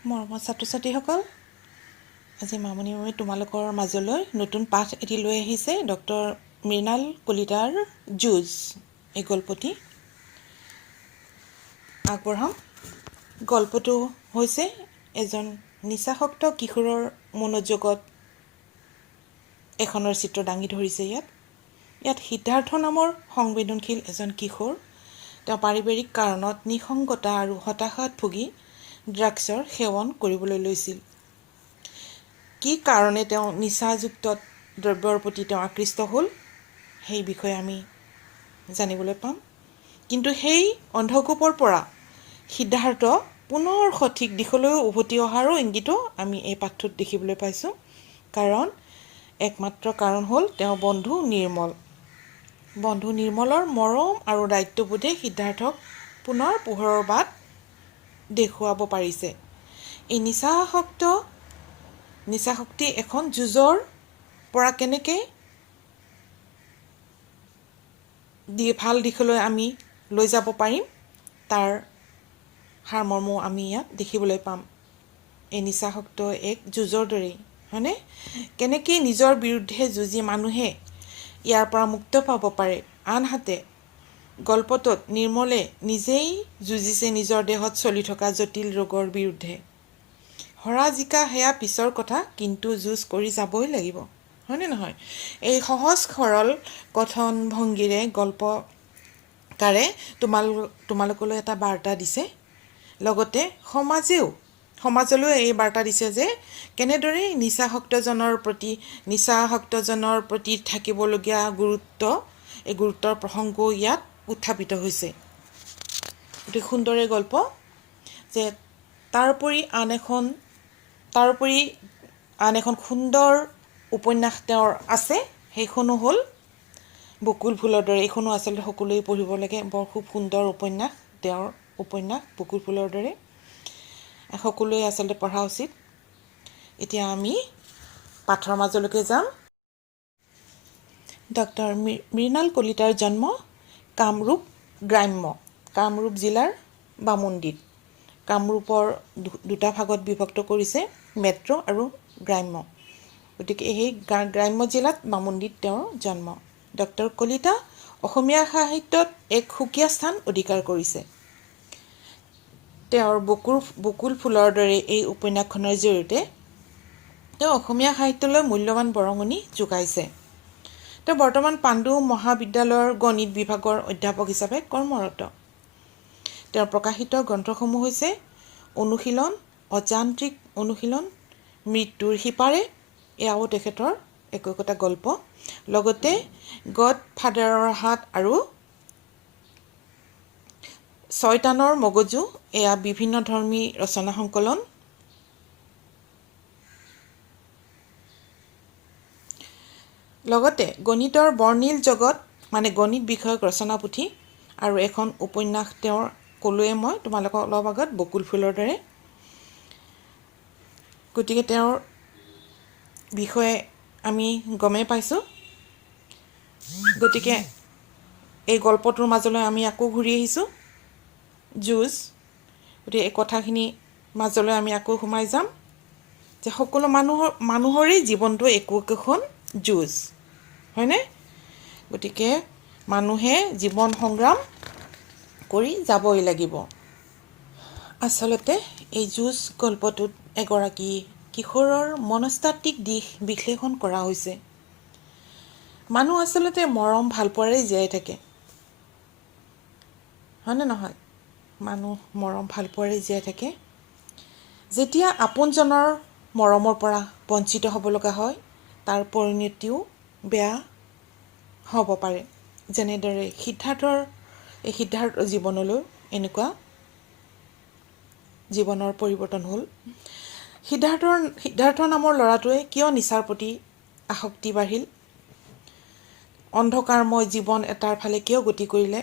মৰমৰ ছাত্ৰ-ছাত্ৰীসকল, আজি মামনি মেমে তোমালোকৰ মাজলৈ নতুন পাঠ এটি লৈ আহিছে। ডক্টৰ মৃণাল কলিতাৰ যুঁজ এই গল্পটি আগবঢ়াম। গল্পটো হৈছে এজন নিচাসক্ত কিশোৰৰ মনোযোগত এখনৰ চিত্ৰ দাঙি ধৰিছে। ইয়াত সিদ্ধাৰ্থ নামৰ সংবেদনশীল এজন কিশোৰ, তেওঁ পাৰিবাৰিক কাৰণত নিসংগতা আৰু হতাশাত ভুগি ড্ৰাগছৰ সেৱন কৰিবলৈ লৈছিল। কি কাৰণে তেওঁ নিচাযুক্ত দ্ৰব্যৰ প্ৰতি তেওঁ আকৃষ্ট হ'ল, সেই বিষয়ে আমি জানিবলৈ পাম। কিন্তু সেই অন্ধকূপৰ পৰা সিদ্ধাৰ্থ পুনৰ সঠিক দিশলৈ উভতি অহাৰো ইংগিতো আমি এই পাঠটোত দেখিবলৈ পাইছোঁ। কাৰণ একমাত্ৰ কাৰণ হ'ল তেওঁ বন্ধু নিৰ্মল। বন্ধু নিৰ্মলৰ মৰম আৰু দায়িত্ববোধে সিদ্ধাৰ্থক পুনৰ পোহৰৰ বাট দেখুৱাব পাৰিছে। এই নিচাশক্তি এখন যুঁজৰ পৰা কেনেকৈ ভাল দিশলৈ আমি লৈ যাব পাৰিম, তাৰ সাৰমৰ্ম আমি ইয়াত দেখিবলৈ পাম। এই নিচাশক্ত এক যুঁজৰ দৰেই, হয়নে? কেনেকৈ নিজৰ বিৰুদ্ধে যুঁজি মানুহে ইয়াৰ পৰা মুক্ত পাব পাৰে। আনহাতে গল্পটোত নিৰ্মলে নিজেই যুঁজিছে নিজৰ দেহত চলি থকা জটিল ৰোগৰ বিৰুদ্ধে। হৰা জিকা সেয়া পিছৰ কথা, কিন্তু যুঁজ কৰি যাবই লাগিব, হয়নে নহয়? এই সহজ সৰল কথন ভংগীৰে গল্পকাৰে তোমালোকলৈ এটা বাৰ্তা দিছে। লগতে সমাজলৈ এই বাৰ্তা দিছে যে কেনেদৰে নিচাসক্তজনৰ প্ৰতি থাকিবলগীয়া এই গুৰুত্বৰ প্ৰসংগও ইয়াত উত্থাপিত হৈছে। অতি সুন্দৰ এই গল্প যে তাৰোপৰি আন এখন সুন্দৰ উপন্যাস তেওঁৰ আছে, সেইখনো হ'ল বকুল ফুলৰ দৰে। এইখনো আচলতে সকলোৱে পঢ়িব লাগে, বৰ খুব সুন্দৰ উপন্যাস। তেওঁৰ উপন্যাস বকুল ফুলৰ দৰে সকলোৱে আচলতে পঢ়া উচিত। এতিয়া আমি পাঠৰ মাজলৈকে যাম। ডক্টৰ মৃণাল কলিতাৰ জন্ম কামৰূপ জিলাৰ বামুণীত। কামৰূপৰ দুটা ভাগত বিভক্ত কৰিছে, মেট্ৰ' আৰু গ্ৰাম্য। গতিকে সেই গ্ৰাম্য জিলাত বামুণীত তেওঁৰ জন্ম। ডক্টৰ কলিতা অসমীয়া সাহিত্যত এক সুকীয়া স্থান অধিকাৰ কৰিছে। তেওঁৰ বকুল ফুলৰ দৰে এই উপন্যাসখনৰ জৰিয়তে তেওঁ অসমীয়া সাহিত্যলৈ মূল্যৱান বৰঙণি যোগাইছে। তেওঁ বৰ্তমান পাণ্ডু মহাবিদ্যালয়ৰ গণিত বিভাগৰ অধ্যাপক হিচাপে কৰ্মৰত। তেওঁৰ প্ৰকাশিত গ্ৰন্থসমূহ হৈছে অনুশীলন, অযান্ত্ৰিক অনুশীলন, মৃত্যুৰ সিপাৰে, এয়াও তেখেতৰ একোটা গল্প। লগতে গডফাদাৰৰ হাত আৰু ছয়তানৰ মগজু, এয়া বিভিন্ন ধৰ্মী ৰচনা সংকলন। লগতে গণিতৰ বৰ্ণিল জগত, মানে গণিত বিষয়ক ৰচনা পুথি, আৰু এখন উপন্যাস তেওঁৰ ক'লোৱে মই তোমালোকক অলপ আগত, বকুল ফুলৰ দৰে। গতিকে তেওঁৰ বিষয়ে আমি গমেই পাইছোঁ। গতিকে এই গল্পটোৰ মাজলৈ আমি আকৌ ঘূৰি আহিছোঁ, যুঁজ। গতিকে এই কথাখিনি মাজলৈ আমি আকৌ সোমাই যাম যে সকলো মানুহৰেই জীৱনটো একোখন যুঁজ, হয়নে? গতিকে মানুহে জীৱন সংগ্ৰাম কৰি যাবই লাগিব। আচলতে এই যুঁজ গল্পটোত এগৰাকী কিশোৰৰ মনস্তাত্ত্বিক দিশ বিশ্লেষণ কৰা হৈছে। মানুহ আচলতে মৰম ভালপোৱাৰে জীয়াই থাকে, হয়নে নহয়? মানুহ মৰম ভালপোৱাৰে জীয়াই থাকে। যেতিয়া আপোনজনৰ মৰমৰ পৰা বঞ্চিত হ'ব লগা হয়, তাৰ পৰিণতিও বেয়া হ'ব পাৰে। যেনেদৰে সিদ্ধাৰ্থ জীৱনলৈ এনেকুৱা জীৱনৰ পৰিৱৰ্তন হ'ল। সিদ্ধাৰ্থ নামৰ ল'ৰাটোৱে কিয় নিচাৰ প্ৰতি আসক্তি বাঢ়িল, অন্ধকাৰময় জীৱন এটাৰ ফালে কিয় গতি কৰিলে,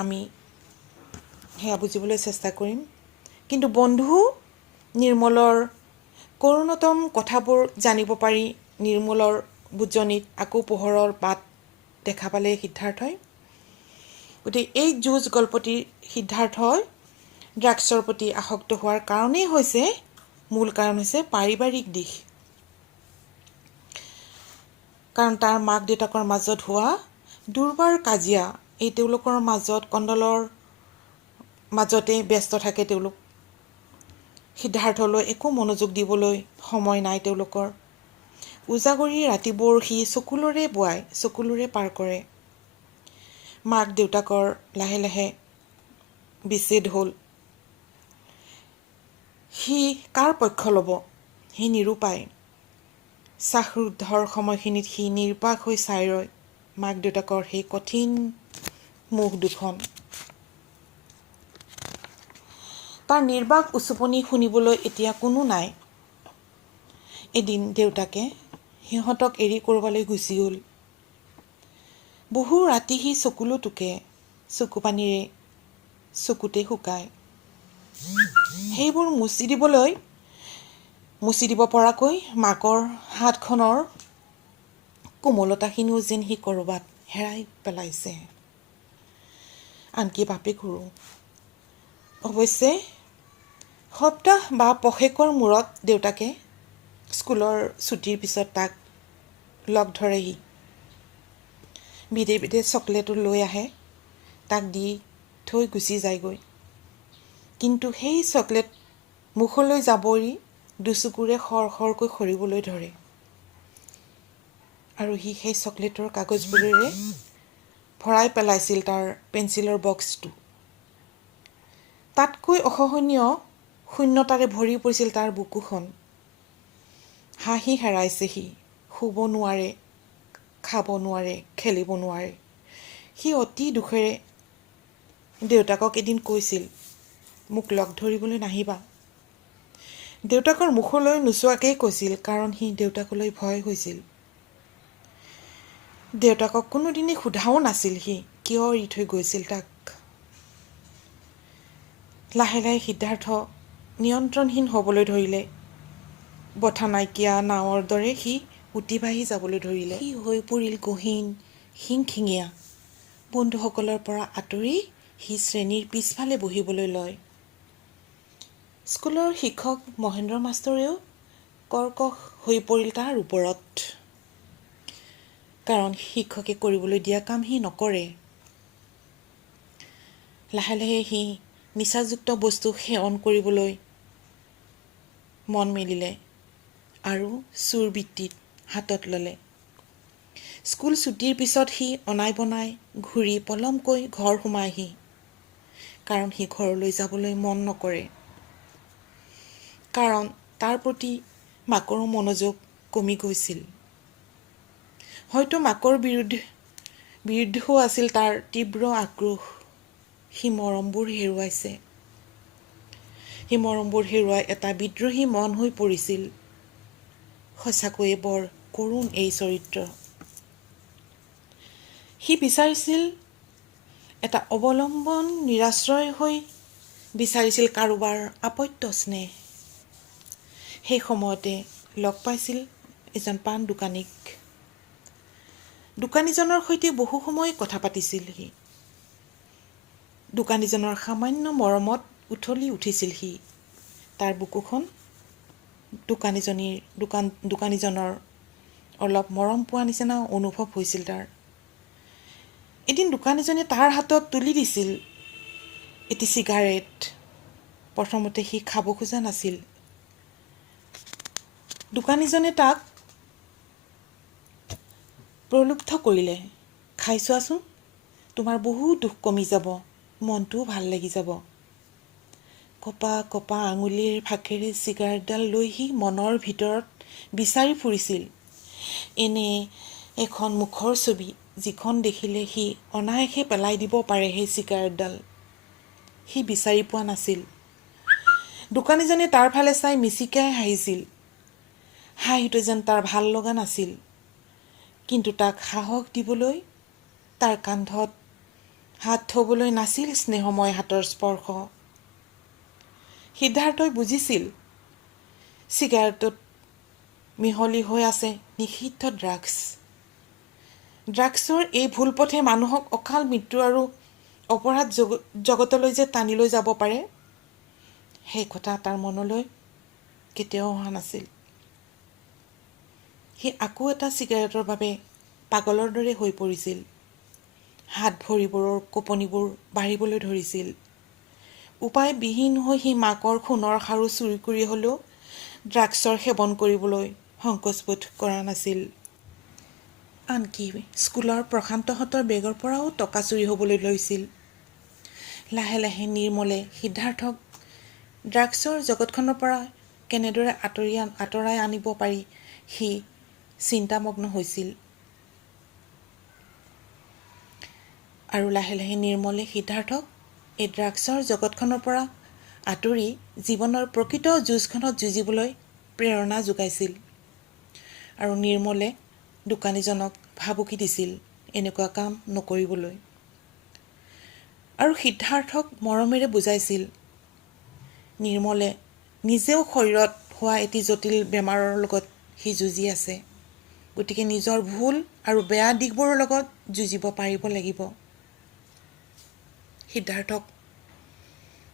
আমি সেয়া বুজিবলৈ চেষ্টা কৰিম। কিন্তু বন্ধু নিৰ্মলৰ কৰুণতম কথাবোৰ জানিব পাৰি নিৰ্মলৰ বুজনিত আকৌ পোহৰৰ বাট দেখা পালে সিদ্ধাৰ্থই। গতিকে এই যুঁজ গল্পটিৰ সিদ্ধাৰ্থই ড্ৰাগছৰ প্ৰতি আসক্ত হোৱাৰ কাৰণেই হৈছে মূল কাৰণ হৈছে পাৰিবাৰিক দিশ। কাৰণ তাৰ মাক দেউতাকৰ মাজত হোৱা দুৰ্বাৰ কাজিয়া, এই তেওঁলোকৰ মাজত কণ্ডলৰ মাজতে ব্যস্ত থাকে তেওঁলোক। সিদ্ধাৰ্থলৈ একো মনোযোগ দিবলৈ সময় নাই তেওঁলোকৰ। উজাগৰি ৰাতিবোৰ সি চকুলোৰে বোৱাই, চকুলোৰে পাৰ কৰে। মাক দেউতাকৰ লাহে লাহে বিচ্ছেদ হ'ল। সি কাৰ পক্ষ ল'ব? সি নিৰুপায়। শ্বাসৰুদ্ধৰ সময়খিনিত সি নিৰ্বাক হৈ চাই ৰয় মাক দেউতাকৰ সেই কঠিন মুখ দুখন। তাৰ নিৰ্বাক উচুপনি শুনিবলৈ এতিয়া কোনো নাই। এদিন দেউতাকে সিহঁতক এৰি ক'ৰবালৈ গুচি গ'ল। বহু ৰাতি সি চকুলো টুকে, চকু পানীৰে চকুতে শুকায়। সেইবোৰ মুচি দিব পৰাকৈ মাকৰ হাতখনৰ কোমলতাখিনিও যেন সি ক'ৰবাত হেৰাই পেলাইছে। আনকি বাপেকৰো। অৱশ্যে সপ্তাহ বা পষেকৰ মূৰত দেউতাকে স্কুলৰ ছুটিৰ পিছত তাক লগ ধৰেহি। বিধে বিধে চকলেটো লৈ আহে, তাক দি থৈ গুচি যায়গৈ। কিন্তু সেই চকলেট মুখলৈ যাবৰি দুচকুৰে খৰকৈ সৰিবলৈ ধৰে। আৰু সি সেই চকলেটৰ কাগজবোৰেৰে ভৰাই পেলাইছিল তাৰ পেঞ্চিলৰ বক্সটো। তাতকৈ অসহনীয় শূন্যতাৰে ভৰি পৰিছিল তাৰ বুকুখন। হাঁহি হেৰাইছে সি। শুব নোৱাৰে, খাব নোৱাৰে, খেলিব নোৱাৰে। সি অতি দুখেৰে দেউতাকক এদিন কৈছিল, মোক লগ ধৰিবলৈ নাহিবা। দেউতাকৰ মুখলৈ নোচোৱাকেই কৈছিল, কাৰণ সি দেউতাকলৈ ভয় হৈছিল। দেউতাকক কোনোদিনে সোধাও নাছিল সি কিয় এৰি থৈ গৈছিল তাক। লাহে লাহে সিদ্ধাৰ্থ নিয়ন্ত্ৰণহীন হ'বলৈ ধৰিলে। বঠা নাইকিয়া নাৱৰ দৰে সি উটি বাঢ়ি যাবলৈ ধৰিলে। সি হৈ পৰিল গহীন, খিংখিঙীয়া। বন্ধুসকলৰ পৰা আঁতৰি সি শ্ৰেণীৰ পিছফালে বহিবলৈ লয়। স্কুলৰ শিক্ষক মহেন্দ্ৰ মাষ্টৰেও কৰ্কশ হৈ পৰিল তাৰ ওপৰত। কাৰণ শিক্ষকে কৰিবলৈ দিয়া কাম সি নকৰে। লাহে লাহে সি নিচাযুক্ত বস্তু সেৱন কৰিবলৈ মন মেলিলে আৰু চোৰবৃত্তিত হাতত ল'লে। স্কুল ছুটিৰ পিছত সি অনাই বনাই ঘূৰি পলমকৈ ঘৰ সোমায়হি। কাৰণ সি ঘৰলৈ যাবলৈ মন নকৰে। কাৰণ তাৰ প্ৰতি মাকৰো মনোযোগ কমি গৈছিল। হয়তো মাকৰ বিৰুদ্ধেও আছিল তাৰ তীব্ৰ আক্ৰোশ। সি মৰমবোৰ হেৰুৱাইছে। সি মৰমবোৰ হেৰুৱাই এটা বিদ্ৰোহী মন হৈ পৰিছিল। সঁচাকৈয়ে বৰ কৰুণ এই চৰিত্ৰ। সি বিচাৰিছিল এটা অৱলম্বন, নিৰাশ্ৰয় হৈ বিচাৰিছিল কাৰোবাৰ আপত্য স্নেহ। সেই সময়তে লগ পাইছিল এজন পাণ দোকানীক। দোকানীজনৰ সৈতে বহু সময় কথা পাতিছিল সি। দোকানীজনৰ সামান্য মৰমত উঠলি উঠিছিল সি। তাৰ বুকুখন দোকানীজনৰ অলপ মৰম পোৱা নিচিনা অনুভৱ হৈছিল তাৰ। এদিন দোকানীজনে তাৰ হাতত তুলি দিছিল এটি চিগাৰেট। প্ৰথমতে সি খাব খোজা নাছিল। দোকানীজনে তাক প্ৰলুব্ধ কৰিলে, খাই চোৱাচোন, তোমাৰ বহু দুখ কমি যাব, মনটোও ভাল লাগি যাব। কপা কপা আঙুলিৰ ফাঁকেৰে চিগাৰেটডাল লৈ সি মনৰ ভিতৰত বিচাৰি ফুৰিছিল এনে এখন মুখৰ ছবি, যিখন দেখিলে সি অনায়াসে পেলাই দিব পাৰে সেই চিগাৰেটডাল। সি বিচাৰি পোৱা নাছিল। দোকানীজনে তাৰ ফালে চাই মিচিকাই হাঁহিছিল। হাঁহিটো যেন তাৰ ভাল লগা নাছিল। কিন্তু তাক সাহস দিবলৈ, তাৰ কান্ধত হাত থবলৈ নাছিল স্নেহময় হাতৰ স্পৰ্শ। সিদ্ধাৰ্থই বুজিছিল চিগাৰেটত মিহলি হৈ আছে নিষিদ্ধ ড্ৰাগছ। ড্ৰাগছৰ এই ভুল পথে মানুহক অকাল মৃত্যু আৰু অপৰাধ জগতলৈ যে টানি লৈ যাব পাৰে, সেই কথা তাৰ মনলৈ কেতিয়াও অহা নাছিল। সি আকৌ এটা চিগাৰেটৰ বাবে পাগলৰ দৰে হৈ পৰিছিল। হাত ভৰিবোৰৰ কঁপনিবোৰ বাঢ়িবলৈ ধৰিছিল। উপায়বিহীন হৈ সি মাকৰ সোণৰ খাৰু চুৰি কৰি হ'লেও ড্ৰাগছৰ সেৱন কৰিবলৈ সংকোচবোধ কৰা নাছিল। আনকি স্কুলৰ প্ৰশান্তহঁতৰ বেগৰ পৰাও টকা চুৰি হ'বলৈ লৈছিল। লাহে লাহে নিৰ্মলে সিদ্ধাৰ্থক ড্ৰাগছৰ জগতখনৰ পৰা কেনেদৰে আঁতৰাই আনিব পাৰি সি চিন্তামগ্ন হৈছিল। আৰু লাহে লাহে নিৰ্মলে সিদ্ধাৰ্থক এই ড্ৰাগছৰ জগতখনৰ পৰা আঁতৰি জীৱনৰ প্ৰকৃত যুঁজখনত যুঁজিবলৈ প্ৰেৰণা যোগাইছিল। আৰু নিৰ্মলে দোকানীজনক ভাবুকি দিছিল এনেকুৱা কাম নকৰিবলৈ। আৰু সিদ্ধাৰ্থক মৰমেৰে বুজাইছিল নিৰ্মলে নিজেও শৰীৰত হোৱা এটি জটিল বেমাৰৰ লগত সি যুঁজি আছে। গতিকে নিজৰ ভুল আৰু বেয়া দিশবোৰৰ লগত যুঁজিব পাৰিব লাগিব। সিদ্ধাৰ্থক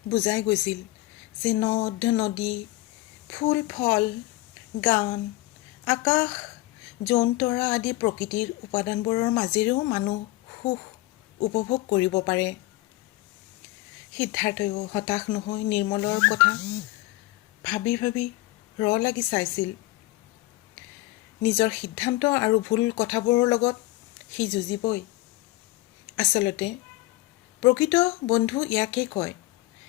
বুজাই গৈছিল যে নদ নদী, ফুল ফল, গান, আকাশ, জোন-তৰা আদি প্ৰকৃতিৰ উপাদানবোৰৰ মাজেৰেও মানুহ সুখ উপভোগ কৰিব পাৰে। সিদ্ধাৰ্থইও হতাশ নহৈ নিৰ্মলৰ কথা ভাবি ভাবি লাগি চাইছিল। নিজৰ সিদ্ধান্ত আৰু ভুল কথাবোৰৰ লগত সি যুঁজিবই। আচলতে প্ৰকৃত বন্ধু ইয়াকেই কয়,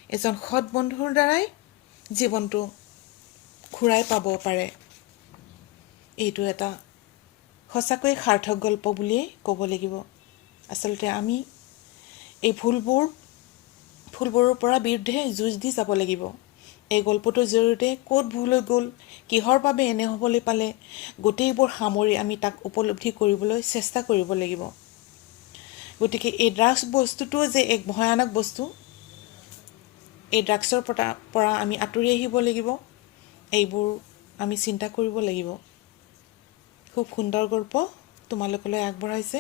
এজন সৎ বন্ধুৰ দ্বাৰাই জীৱনটো ঘূৰাই পাব পাৰে। এইটো এটা সঁচাকৈ সাৰ্থক গল্প বুলিয়েই ক'ব লাগিব। আচলতে আমি এই ভুলবোৰৰ পৰা বিৰুদ্ধে যুঁজ দি যাব লাগিব। এই গল্পটোৰ জৰিয়তে ক'ত ভুল হৈ গ'ল, কিহৰ বাবে এনে হ'বলৈ পালে, গোটেইবোৰ সামৰি আমি তাক উপলব্ধি কৰিবলৈ চেষ্টা কৰিব লাগিব। গতিকে এই ড্ৰাগছ বস্তুটো যে এক ভয়ানক বস্তু, এই ড্ৰাগছৰ পৰা আমি আঁতৰি আহিব লাগিব, এইবোৰ আমি চিন্তা কৰিব লাগিব। খুব সুন্দৰ গল্প তোমালোকলৈ আগবঢ়াইছে।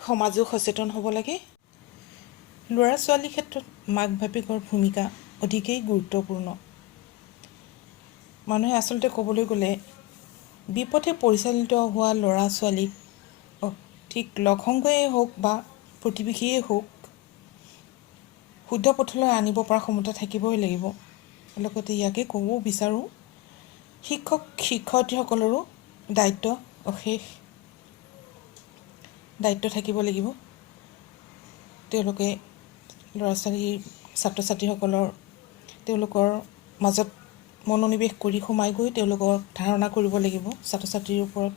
সমাজো সচেতন হ'ব লাগে। ল'ৰা ছোৱালীৰ ক্ষেত্ৰত মাক বাপেকৰ ভূমিকা অধিকেই গুৰুত্বপূৰ্ণ। মানুহে আচলতে ক'বলৈ গ'লে বিপথে পৰিচালিত হোৱা ল'ৰা ছোৱালীক ঠিক লঘংকয়ে হওক বা প্ৰতিবেশীয়ে হওক শুদ্ধ পথলৈ আনিব পৰা ক্ষমতা থাকিবই লাগিব। লগতে ইয়াকে ক'ব বিচাৰোঁ, শিক্ষক শিক্ষয়িত্ৰীসকলৰো অশেষ দায়িত্ব থাকিব লাগিব। তেওঁলোকে ল'ৰা ছোৱালীৰ ছাত্ৰ ছাত্ৰীসকলৰ তেওঁলোকৰ মাজত মনোনিৱেশ কৰি সোমাই গৈ তেওঁলোকক ধাৰণা কৰিব লাগিব। ছাত্ৰ ছাত্ৰীৰ ওপৰত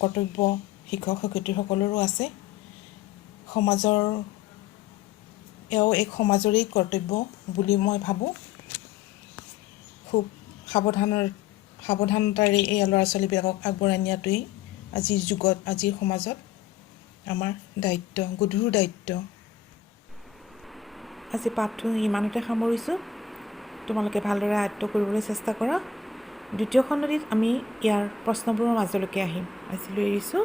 কৰ্তব্য শিক্ষক শিক্ষয়িত্ৰীসকলৰো আছে। এওঁ এক সমাজৰেই কৰ্তব্য বুলি মই ভাবোঁ। খুব সাৱধানতাৰে এই ল'ৰা ছোৱালীবিলাকক আগবঢ়াই নিয়াটোৱেই আজিৰ যুগত, আজিৰ সমাজত আমাৰ দায়িত্ব, গধুৰ দায়িত্ব। আজি পাঠটো ইমানতে সামৰিছোঁ। তোমালোকে ভালদৰে আয়ত্ব কৰিবলৈ চেষ্টা কৰা। দ্বিতীয় খণ্ডটিত আমি ইয়াৰ প্ৰশ্নবোৰৰ মাজলৈকে আহিম। আজিলৈ এৰিছোঁ।